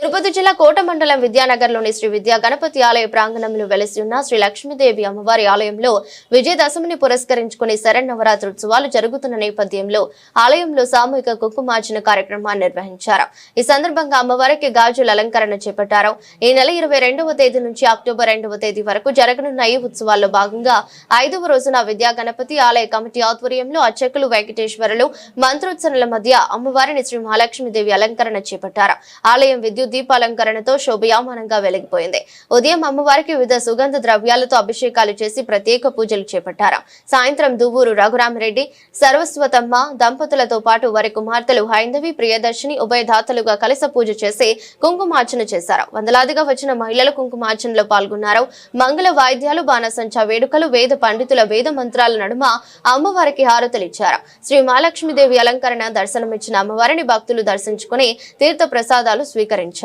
తిరుపతి జిల్లా కోట మండలం విద్యానగర్లోని శ్రీ విద్యా గణపతి ఆలయ ప్రాంగణంలో వెలిసి ఉన్న శ్రీ లక్ష్మీదేవి అమ్మవారి ఆలయంలో విజయదశమిని పురస్కరించుకుని శరన్నవరాత్రి ఉత్సవాలు జరుగుతున్న నేపథ్యంలో ఆలయంలో సామూహిక కుక్కుమార్చిన కార్యక్రమాన్ని నిర్వహించారు. ఈ సందర్భంగా అమ్మవారికి గాజుల అలంకరణ చేపట్టారు. ఈ నెల ఇరవై రెండవ తేదీ నుంచి అక్టోబర్ రెండవ తేదీ వరకు జరగనున్న ఈ ఉత్సవాల్లో భాగంగా ఐదవ రోజున విద్యా గణపతి ఆలయ కమిటీ ఆధ్వర్యంలో అర్చకులు వెంకటేశ్వరులు మంత్రోత్సవాల మధ్య అమ్మవారిని శ్రీ మహాలక్ష్మీదేవి అలంకరణ చేపట్టారు. ఆలయం విద్యుత్ దీపాలంకరణతో శోభయామానంగా వెలిగిపోయింది. ఉదయం అమ్మవారికి వివిధ సుగంధ ద్రవ్యాలతో అభిషేకాలు చేసి ప్రత్యేక పూజలు చేపట్టారు. సాయంత్రం దువ్వూరు రఘురామరెడ్డి సర్వస్వతమ్మ దంపతులతో పాటు వారి కుమార్తెలు హైందవి ప్రియదర్శిని ఉభయదాతలుగా కలస పూజ చేసి కుంకుమార్చన చేశారు. వందలాదిగా వచ్చిన మహిళలు కుంకుమార్చనలో పాల్గొన్నారు. మంగళ వాయిద్యాలు బాణసంచా వేడుకలు వేద పండితుల వేద మంత్రాల నడుమ అమ్మవారికి హారతులిచ్చారు శ్రీ మహాలక్ష్మీదేవి అలంకరణ దర్శనమిచ్చిన అమ్మవారిని భక్తులు దర్శించుకుని తీర్థ ప్రసాదాలు స్వీకరించారు.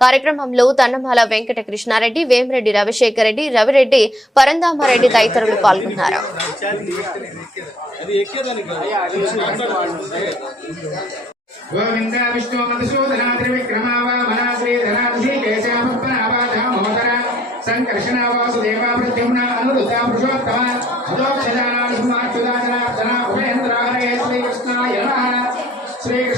కార్యక్రమంలో తన్నమాల వెంకట కృష్ణారెడ్డి వేమిరెడ్డి రవిశేఖర్ రెడ్డి రవిరెడ్డి పరందామారెడ్డి తదితరులు పాల్గొన్నారు. గోవింద విష్ణు సంకర్షణ ప్రద్యుమ్న పురుషోత్తమ శ్రీకృష్ణాయ నమః. శ్రీకృష్ణ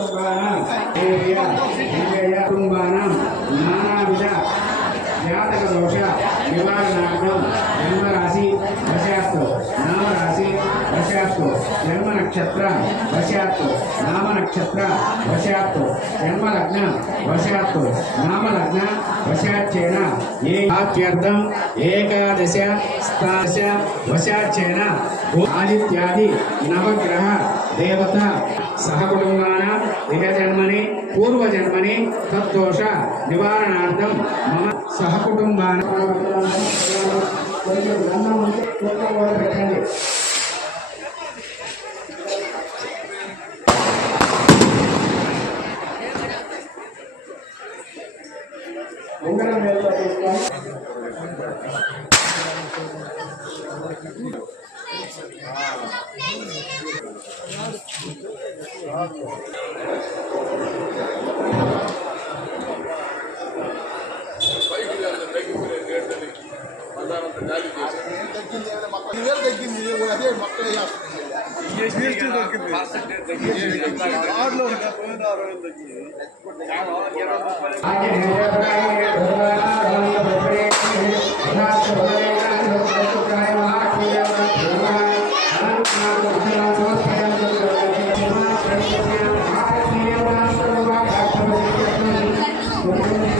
సహకుటుంబానాం దేవ్య విజయ కుటుంబానాం నానావిధ జాతక దోష నివారణార్థం జన్మరాశి వశాత్తు నామరాశి వశాత్తు జన్మ నక్షత్ర వశాత్తు నామ నక్షత్ర వశాత్తు జన్మ లగ్న వశాత్తు నామ లగ్న వశాచ్చేన ఏ ఏకాదశ స్థాశ వశాచ్చేన ఆదిత్యాది నవగ్రహ దేవత సహకుటుంబాన ఇహ పూర్వజన్మని తద్దోష నివారణార్థం మమ సహకుటుంబాన కొంచెం గంధం ఉంటే కొంచెం కూడా పెట్టండి ఉంగరం వేలుతో తీసుకొని వేలు తగ్గింది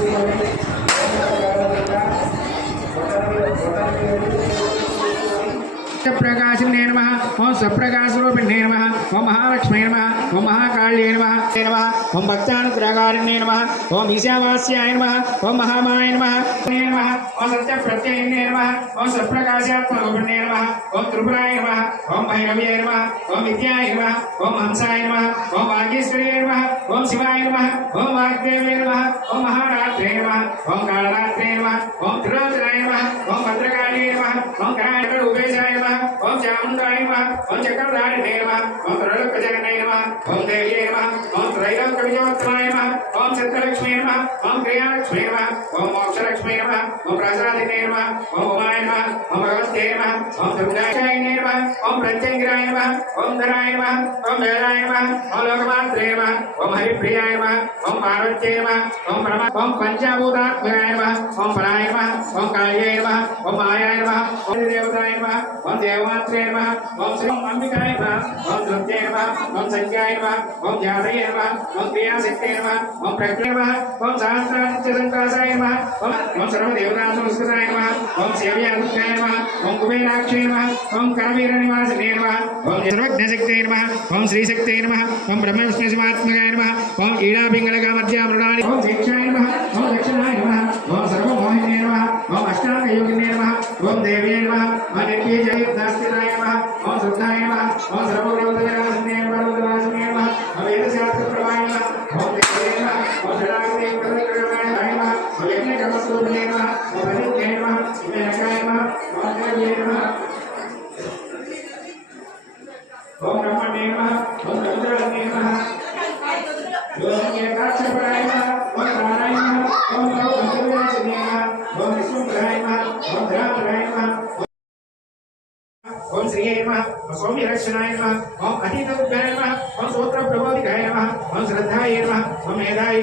ఓం సప్రకాశరూపిణే నమ ఓం మహాలక్ష్మీ నమ ఓం మహాకాళ్యే నమ నమ ఓం భక్తానుగ్రహారిణే నమ ఓం ఈశావాస్యాయ నమ ఓం మహామాయ నమ నమ ఓం సత్య ప్రత్యయనే నమ ఓం సప్రకాశాత్మరూపిణే నమ ఓం త్రిపురాయ నమ ఓం భైరవ్యే నమ ఓం విద్యాయ నమ ఓం హంసాయ నమ ఓం వాగేశ్వర్యే నమ ఓం శివాయ నమ ఓం వాగ్దేవే నమ ఓం మహారాత్రే నమ ఓం కాళరాత్రే నమ ఓం త్రిలోచనాయ నమ ఓం భద్రకాళే నమ ఓం కరాయ ఉపేశాయ నమ ఓం చాముండాయ నమ ఓం చక్రధారిణే నమ ఓం త్రైలోక్యజననే నమ ఓం దేవ్యే నమ ఓం త్రైలోక్య విజయోత్తమాయ నమ ఓం సిద్ధలక్ష్మీ నమ ఓం క్రియాలక్ష్మీ నమ ఓం మోక్షలక్ష్మీ నమ ఓం ప్రసాదినే నమ ఓం ఉమాయ నమ ఓం భగవతే నమ ఓం దుర్గాయ నమ ఓం ప్రత్యంగిరాయ నమ ఓం ధరాయ నమ ఓం వేదాయ నమ ఓం లోకమాత్రే నమ ఓం హరిప్రియాయ నమ ఓం పార్వత్యే నమ ఓం పరమ ఓం పంచభూతాత్మకాయ నమ ఓం పరాయ నమ ఓం కాళ్యే నమ ఓం మాయాయ నమ ఓం దేవతాయ నమ ఓం దేవమాత్రే నమ ఓం శ్రీ అంబికాయ నమః ఓం దుర్గే నమః ఓం సంఖ్యాయ నమః ఓం జాతయ నమః ఓం క్రియాశక్తే నమః ఓం ప్రజ్ఞ నమః ఓం సహస్రాదిత్య సంకాసాయ నమః ఓం ఓం సర్వదేవతా సంస్కృతాయ నమః ఓం సేవ్యానుష్ఠాయ నమః ఓం కుబేరాక్షే నమః ఓం కరవీర నివాసినే నమః ఓం సర్వజ్ఞశక్తే నమః ఓం శ్రీశక్తే నమః ఓం బ్రహ్మ విష్ణు శివాత్మకాయ నమః ఓం ఈడాపింగళక మధ్య మృడాని ఓం శిక్షాయ నమః ఓం దక్షిణాయ నమః రుద్రాయ నమః ఓం ఏకాక్షపరాయ నమః ఓం నారాయణ నమః ఓం గౌతమరాజనే నమః ఓం విష్ణుప్రాయ నమః ఓం ధరాపరాయ నమః ఓం శ్రీయే నమః ఓం సౌమ్య రక్షణాయ నమః ఓం అతీతోద్భాయ నమః ఓం సూత్ర ప్రబోధికాయ నమః ఓం శ్రద్ధాయ నమః ఓం మేధాయ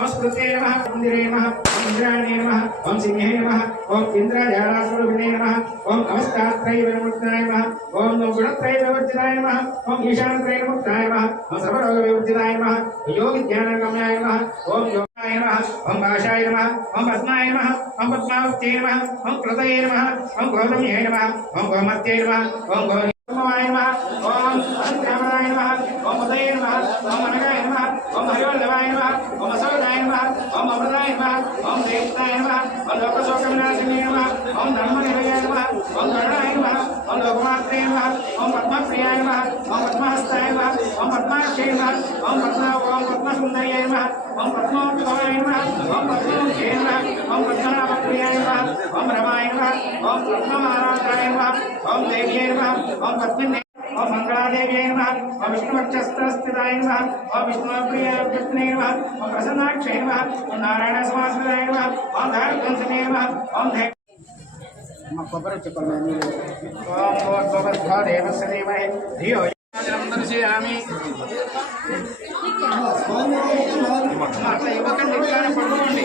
నమః నమ ప్రదయ నమః మందిరే నమః ఇంద్రాణే నమ ఓం సింహే నమ ఓం ఇంద్రజాలాస్వరూపిణే నమ ఓం అవస్థాత్రయ విముక్తాయ నమ ఓం గుణత్రయ వివర్జితాయ నమ ఓం ఈశానత్రయ విముక్తాయ నమ ఓం సర్వరోగ వివర్జితాయ నమ యోగి జ్ఞానగమ్యాయ నమ ఓం యోగాయ నమ ఓం భాషాయ నమ ఓం పద్మాయ నమ ఓం పద్మావత్యై నమ ఓం కృతయే నమ ఓం గౌతమ్యై నమ ఓం గోమత్యై నమ ఓం గౌరవాయ నమః ఓం శ్యామరాయ నమః ఓం ఉదయ నమః ఓం అనగాయ నమః ఓం హరివల్లభాయ నమః ఓం అసోదాయ నమః ఓం అమృతాయ నమః ఓం దేవతాయ నమః ఓం లోకశోకవినాశినే నమః ఓం ధర్మనిలయాయ నమః ఓం కరుణాయ నమః ఓం లోకమాత్రే నమః ఓం పద్మప్రియాయ నమః ఓం పద్మహస్తాయ నమః ఓం పద్మాక్షే నమః ఓం పద్మ ఓం పద్మసుందర్యాయ నమః ఓం పద్మోద్భవాయ నమః ఓం పద్మముఖే నమః ఓం పద్మనాభప్రియాయ నమః ఓం రమాయ నమః ఓం పద్మమారాధ్రాయ నమః ఓం దేవ్యై నమః ఓం పద్మినే ఓం మంగళాదేవ్యై నమః ఓం విష్ణువక్షస్థితాయ నమః ఓం విష్ణుప్రియాభ్యర్థనే నమః ఓం ప్రసన్నాక్షే నమః ఓం నారాయణ సమాశ్రితాయ నమః ఓం ధారకంసనే నమః ఓం ధై మా కొబ్బరి చెప్పండి ఓం భగవద్భా దేవస్య దేవహే ధియో యోజనం దర్శయామి అట్లా ఇవ్వకండి ఇట్లానే పడుకోండి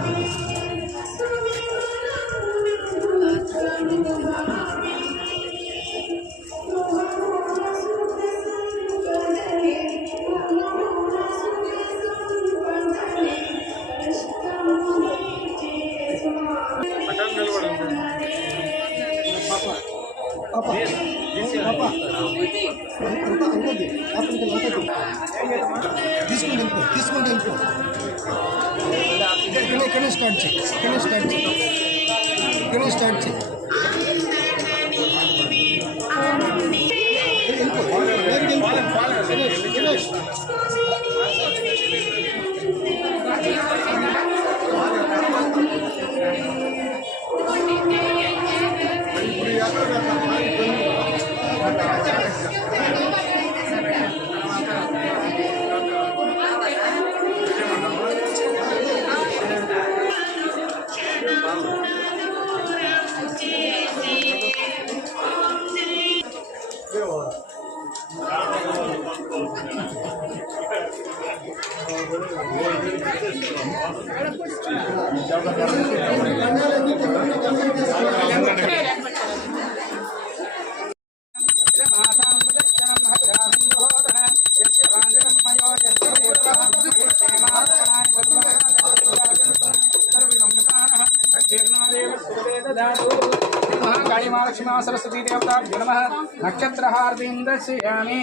తీసుకుని వెళ్ళిపో తీసుకుని వెళ్ళిపో ఇక్కడ ఇక్కడే స్టార్ట్ చేయి ఇక్కడే స్టార్ట్ చేయి ఇక్కడే స్టార్ట్ చేయి लक्ष्मा सरस्वती देवता नम। नक्षत्र हार्दिंद श्रियामी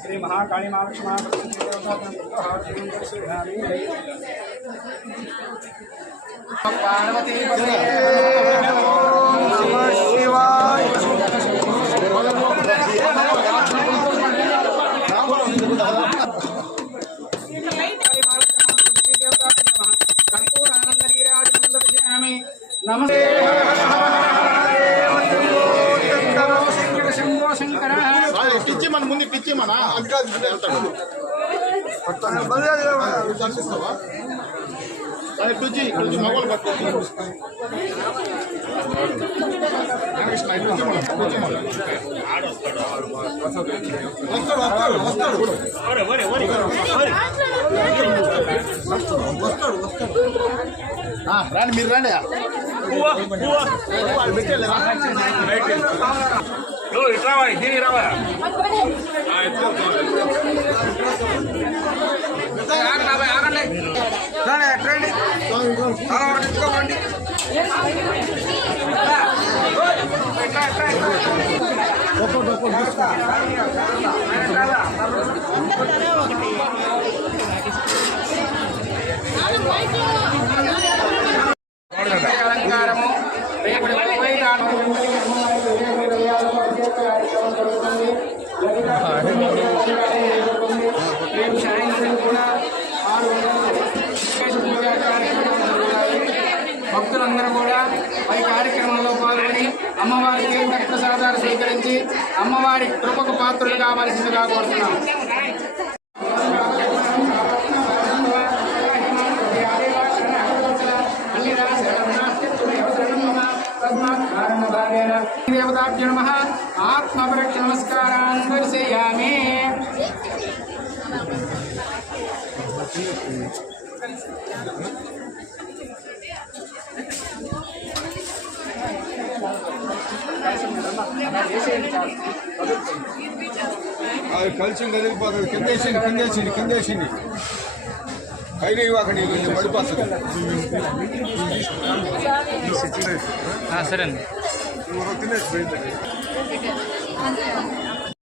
श्री महाकाली महालक्ष्मी ปลาแล้วก็ตีปลา రాండి మీరు రండి వాళ్ళు పెట్టేలేదా? అలంకారము అమ్మవారి కృపకు పాత్రులు కావాల్సిందిగా కోరుతున్నాం దేవతాభ్య నమ ఆత్మపరక్ష నమస్కారాన్ని దర్శయామి Thank you. కలిసి కదిలిపోతుంది. కిందేసింది కిందేసింది కిందేసింది పైన ఇవ్వక నీకు ఇది పడిపోతుంది. సరే తినేసి పోయింది